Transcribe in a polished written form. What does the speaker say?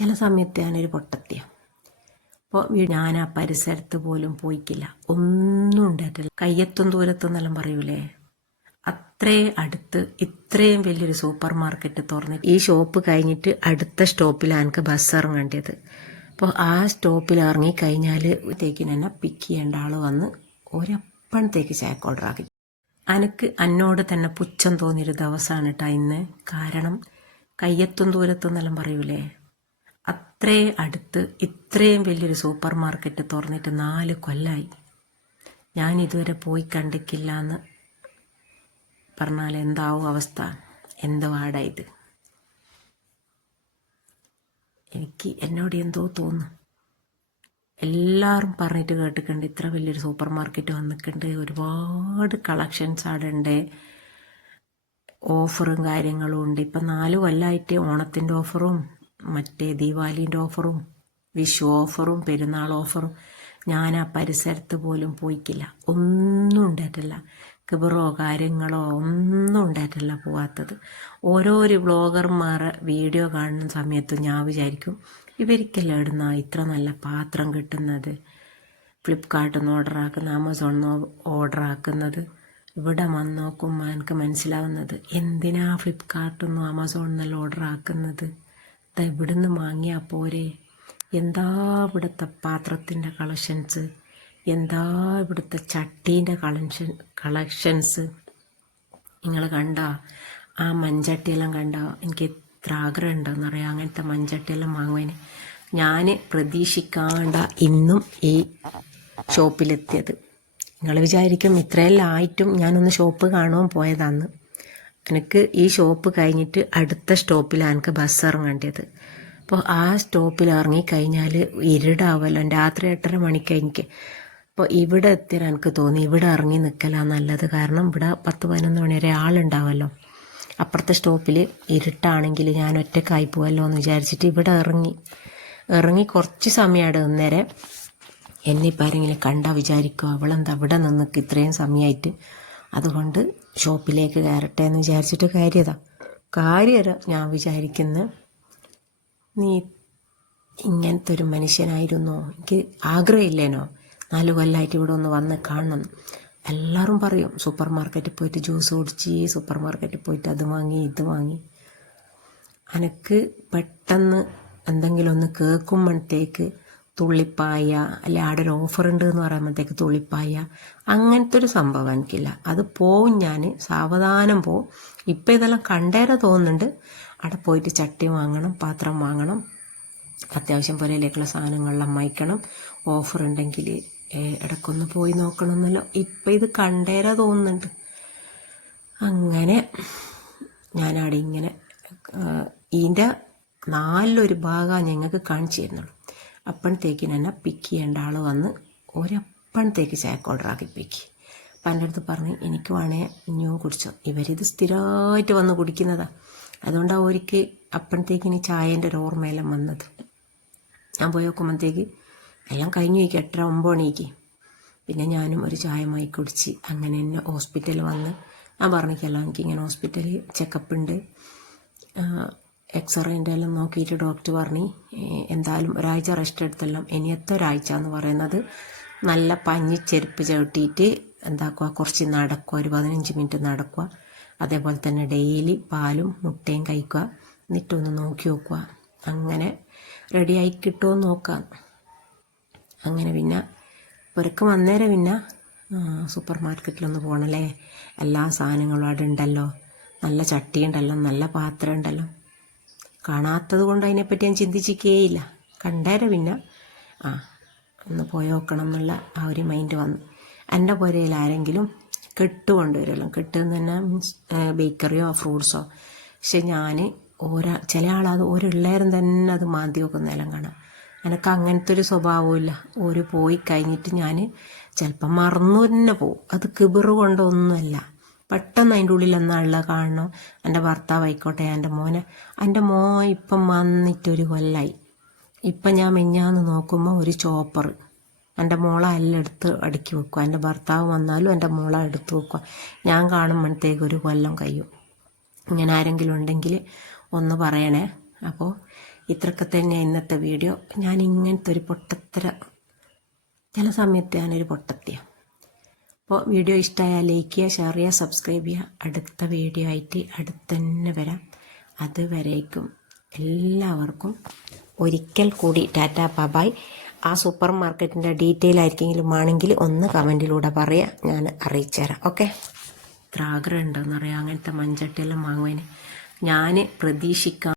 ചില സമയത്ത് ഞാനൊരു പൊട്ടത്തിയ. അപ്പോൾ ഞാൻ ആ പരിസരത്ത് പോലും പോയിക്കില്ല, ഒന്നും ഉണ്ടായിട്ടില്ല. കയ്യെത്തും ദൂരത്തെന്നെല്ലാം പറയൂലേ, അത്രേ അടുത്ത് ഇത്രയും വലിയൊരു സൂപ്പർ മാർക്കറ്റ് തുറന്നിട്ട് ഈ ഷോപ്പ് കഴിഞ്ഞിട്ട് അടുത്ത സ്റ്റോപ്പിലാണ് എനിക്ക് ബസ് ഇറങ്ങേണ്ടത്. അപ്പോൾ ആ സ്റ്റോപ്പിൽ ഇറങ്ങിക്കഴിഞ്ഞാൽ തന്നെ പിക്ക് ചെയ്യേണ്ട ആൾ വന്ന് ഒരപ്പണത്തേക്ക് ചായക്ക് ഓർഡർ ആക്കി. എനിക്ക് എന്നോട് തന്നെ പുച്ഛം തോന്നിയൊരു ദിവസമാണ് കേട്ടോ ഇന്ന്. കാരണം കയ്യെത്തും ദൂരത്തെന്നെല്ലാം പറയൂലേ, അത്രേ അടുത്ത് ഇത്രയും വലിയൊരു സൂപ്പർ മാർക്കറ്റ് തുറന്നിട്ട് 4 കൊല്ലമായി. ഞാൻ ഇതുവരെ പോയി കണ്ടിക്കില്ല എന്ന് പറഞ്ഞാൽ എന്താവും അവസ്ഥ? എന്ത് വാടാ ഇത്? എനിക്ക് എന്നോട് എന്തോ തോന്നുന്നു. എല്ലാവരും പറഞ്ഞിട്ട് കേട്ടിട്ടുണ്ട് ഇത്ര വലിയൊരു സൂപ്പർ മാർക്കറ്റ് വന്നിട്ടുണ്ട്, ഒരുപാട് കളക്ഷൻസ് അവിടെ ഉണ്ട്, ഓഫറും കാര്യങ്ങളും ഉണ്ട്. ഇപ്പം 4 കൊല്ലമായിട്ട് ഓണത്തിൻ്റെ ഓഫറും മറ്റേ ദീപാവലിൻ്റെ ഓഫറും വിഷു ഓഫറും പെരുന്നാൾ ഓഫറും. ഞാൻ ആ പരിസരത്ത് പോലും പോയിക്കില്ല, ഒന്നും ഉണ്ടായിട്ടില്ല. കിബറോ കാര്യങ്ങളോ ഒന്നും ഉണ്ടായിട്ടില്ല പോവാത്തത്. ഓരോരോ വ്ളോഗർമാരെ വീഡിയോ കാണുന്ന സമയത്തും ഞാൻ വിചാരിക്കും ഇവർക്കെല്ലാം ഇടുന്ന ഇത്ര നല്ല പാത്രം കിട്ടുന്നത്, ഫ്ലിപ്കാർട്ടിൽ നിന്ന് ഓർഡർ ആക്കുന്ന, ആമസോണിൽ നിന്ന് ഓർഡർ ആക്കുന്നത്. ഇവിടെ വന്ന് നോക്കുമ്പോൾ എനിക്ക് മനസ്സിലാവുന്നത് എന്തിനാ ഫ്ലിപ്കാർട്ടിൽ നിന്നും ആമസോണിൽ നിന്നെല്ലാം ഓർഡർ ആക്കുന്നത്? ഇവിടുന്ന് വാങ്ങിയാൽ പോരെ? എന്താ ഇവിടുത്തെ പാത്രത്തിൻ്റെ കളക്ഷൻസ്, എന്താ ഇവിടുത്തെ ചട്ടീൻ്റെ കളക്ഷൻസ്. നിങ്ങൾ കണ്ടോ ആ മൺചട്ടിയെല്ലാം കണ്ടോ? എനിക്ക് എത്ര ആഗ്രഹം ഉണ്ടോയെന്ന് അറിയാം അങ്ങനത്തെ മൺചട്ടിയെല്ലാം വാങ്ങുവാൻ. ഞാൻ പ്രതീക്ഷിക്കാണ്ട ഇന്നും ഈ ഷോപ്പിലെത്തിയത്. നിങ്ങൾ വിചാരിക്കും ഇത്രയെല്ലാം ആയിട്ടും ഞാനൊന്ന് ഷോപ്പ് കാണുവാൻ പോയതാന്ന്. എനിക്ക് ഈ ഷോപ്പ് കഴിഞ്ഞിട്ട് അടുത്ത സ്റ്റോപ്പിലാണ് എനിക്ക് ബസ് ഇറങ്ങേണ്ടത്. അപ്പോൾ ആ സ്റ്റോപ്പിൽ ഇറങ്ങിക്കഴിഞ്ഞാൽ ഇരുടാവല്ലോ, രാത്രി 8:30 മണിക്ക് എനിക്ക്. അപ്പോൾ ഇവിടെ എത്തിയാൽ എനിക്ക് തോന്നി ഇവിടെ ഇറങ്ങി നിൽക്കലാണ് നല്ലത്. കാരണം ഇവിടെ 10-11 മണി വരെ ആളുണ്ടാവുമല്ലോ. അപ്പുറത്തെ സ്റ്റോപ്പിൽ ഇരുട്ടാണെങ്കിൽ ഞാൻ ഒറ്റക്കായി പോവല്ലോ എന്ന് വിചാരിച്ചിട്ട് ഇവിടെ ഇറങ്ങി കുറച്ച് സമയമാണ് നിന്നേരം. എന്നിപ്പോൾ ആരെങ്കിലും കണ്ടാൽ വിചാരിക്കുക അവളെന്താ ഇവിടെ നിന്നിക്ക് ഇത്രയും സമയമായിട്ട്, അതുകൊണ്ട് ഷോപ്പിലേക്ക് കയറട്ടെ എന്ന് വിചാരിച്ചിട്ട് കാര്യത ഞാൻ വിചാരിക്കുന്നത് നീ ഇങ്ങനത്തെ ഒരു മനുഷ്യനായിരുന്നോ? എനിക്ക് ആഗ്രഹമില്ലേനോ 4 കൊല്ലമായിട്ട് ഇവിടെ ഒന്ന് വന്ന് കാണണം. എല്ലാവരും പറയും സൂപ്പർ മാർക്കറ്റിൽ പോയിട്ട് ജ്യൂസ് കുടിച്ച്, സൂപ്പർ മാർക്കറ്റിൽ പോയിട്ട് അത് വാങ്ങി ഇത് വാങ്ങി. എനിക്ക് പെട്ടെന്ന് എന്തെങ്കിലും ഒന്ന് കേൾക്കുമ്പോഴത്തേക്ക് തുള്ളിപ്പായ, അല്ലെ അവിടെ ഒരു ഓഫർ ഉണ്ട് എന്ന് പറയുമ്പോഴത്തേക്ക് തുള്ളിപ്പായ, അങ്ങനത്തെ ഒരു സംഭവം എനിക്കില്ല. അത് പോവും, ഞാൻ സാവധാനം പോവും. ഇപ്പം ഇതെല്ലാം കണ്ടേരെ തോന്നുന്നുണ്ട്. അവിടെ പോയിട്ട് ചട്ടി വാങ്ങണം, പാത്രം വാങ്ങണം, അത്യാവശ്യം പുരയിലേക്കുള്ള സാധനങ്ങളെല്ലാം വാങ്ങിക്കണം, ഓഫർ ഉണ്ടെങ്കിൽ ഇടയ്ക്കൊന്ന് പോയി നോക്കണം എന്നല്ലോ ഇപ്പം ഇത് കണ്ടേരെ തോന്നുന്നുണ്ട്. അങ്ങനെ ഞാനവിടെ ഇങ്ങനെ ഇതിൻ്റെ 4 ഭാഗം ഞങ്ങൾക്ക് കാണിച്ചു തരുന്നുള്ളൂ. അപ്പോഴത്തേക്ക് എന്നെ പിക്ക് ചെയ്യേണ്ട ആൾ വന്ന് ഒരപ്പണത്തേക്ക് ചായക്ക് ഓർഡർ ആക്കി പിക്ക്. അപ്പം എൻ്റെ അടുത്ത് പറഞ്ഞ് എനിക്ക് വേണേ ഇനിയും കുടിച്ചോ. ഇവരിത് സ്ഥിരമായിട്ട് വന്ന് കുടിക്കുന്നതാണ്, അതുകൊണ്ടാണ് ഒരിക്കൽ അപ്പോഴത്തേക്കിന് ചായേൻ്റെ ഒരു ഓർമ്മയെല്ലാം വന്നത്. ഞാൻ പോയി നോക്കുമ്പോഴത്തേക്ക് എല്ലാം കഴിഞ്ഞു പോയിക്ക് 8-9 മണിക്ക്. പിന്നെ ഞാനും ഒരു ചായ മായി കുടിച്ച് അങ്ങനെ തന്നെ ഹോസ്പിറ്റലിൽ വന്ന് ഞാൻ പറഞ്ഞിക്കല്ലോ എനിക്കിങ്ങനെ ഹോസ്പിറ്റലിൽ ചെക്കപ്പ് ഉണ്ട്, എക്സ്റേൻ്റെ എല്ലാം നോക്കിയിട്ട് ഡോക്ടർ പറഞ്ഞ് എന്തായാലും ഒരാഴ്ച റെസ്റ്റ് എടുത്തെല്ലാം ഇനിയത്തെ ഒരാഴ്ച എന്ന് പറയുന്നത് നല്ല പഞ്ഞിച്ചെരുപ്പ് ചവിട്ടിയിട്ട് എന്താക്കുക, കുറച്ച് നടക്കുക, ഒരു 15 മിനിറ്റ് നടക്കുക. അതേപോലെ തന്നെ ഡെയിലി പാലും മുട്ടയും കഴിക്കുക, എന്നിട്ടൊന്ന് നോക്കി നോക്കുക. അങ്ങനെ റെഡിയായി കിട്ടുമോ നോക്കാം. അങ്ങനെ പിന്നെ പുരക്ക് വന്നേരം പിന്നെ സൂപ്പർ മാർക്കറ്റിലൊന്ന് പോകണല്ലേ, എല്ലാ സാധനങ്ങളും അവിടെ ഉണ്ടല്ലോ, നല്ല ചട്ടി ഉണ്ടല്ലോ, നല്ല പാത്രം ഉണ്ടല്ലോ. കാണാത്തത് കൊണ്ട് അതിനെപ്പറ്റി ഞാൻ ചിന്തിച്ചിരിക്കേയില്ല. കണ്ടേരം പിന്നെ ഒന്ന് പോയി നോക്കണം എന്നുള്ള ആ ഒരു മൈൻഡ് വന്നു. എൻ്റെ പുരയിൽ ആരെങ്കിലും കെട്ട് കൊണ്ടുവരുമല്ലോ, കെട്ടെന്ന് തന്നെ മീൻസ് ബേക്കറിയോ ഫ്രൂട്ട്സോ. പക്ഷെ ഞാൻ ചില ആളത് ഒരുള്ളേരം തന്നെ അത് മാന്തി വെക്കുന്നതെല്ലാം കാണാം. എനിക്ക് അങ്ങനത്തെ ഒരു സ്വഭാവമില്ല. ഒരു പോയി കഴിഞ്ഞിട്ട് ഞാൻ ചിലപ്പം മറന്നു തന്നെ പോവും. അത് കിബറ് കൊണ്ടൊന്നുമല്ല, പെട്ടെന്ന് അതിൻ്റെ ഉള്ളിൽ എന്നുള്ള കാണണം. എൻ്റെ ഭർത്താവ് ആയിക്കോട്ടെ, എൻ്റെ മോൻ ഇപ്പം വന്നിട്ടൊരു കൊല്ലമായി. ഇപ്പം ഞാൻ മിഞ്ഞാന്ന് നോക്കുമ്പോൾ ഒരു ചോപ്പർ എൻ്റെ മോളെ എല്ലാം എടുത്ത് അടുക്കി വെക്കുക. എൻ്റെ ഭർത്താവ് വന്നാലും എൻ്റെ മോളെ എടുത്ത് വെക്കുക. ഞാൻ കാണുമ്പോഴത്തേക്ക് 1 കൊല്ലം കഴിയും. ഇങ്ങനെ ആരെങ്കിലും ഉണ്ടെങ്കിൽ ഒന്ന് പറയണേ. അപ്പോൾ ഇത്രയൊക്കെ തന്നെയാണ് ഇന്നത്തെ വീഡിയോ. ഞാൻ ഇങ്ങനത്തെ ഒരു പൊട്ടത്തര ചില സമയത്ത് ഞാനൊരു പൊട്ടത്തിയാണ്. അപ്പോൾ വീഡിയോ ഇഷ്ടമായാൽ ലൈക്ക് ചെയ്യുക, ഷെയർ ചെയ്യുക, സബ്സ്ക്രൈബ് ചെയ്യുക. അടുത്ത വീഡിയോ ആയിട്ട് അടുത്തന്നെ വരാം. അതുവരേക്കും എല്ലാവർക്കും ഒരിക്കൽ കൂടി ടാറ്റാ ബൈ. ആ സൂപ്പർ മാർക്കറ്റിൻ്റെ ഡീറ്റെയിൽ ആയിരിക്കെങ്കിലും ആണെങ്കിൽ ഒന്ന് കമൻറ്റിലൂടെ പറയാം, ഞാൻ അറിയിച്ചു തരാം. ഓക്കെ. ഇത്ര ആഗ്രഹം ഉണ്ടോയെന്നറിയാം അങ്ങനത്തെ മൺചട്ടിയെല്ലാം വാങ്ങുവാൻ. ഞാൻ പ്രതീക്ഷിക്കാം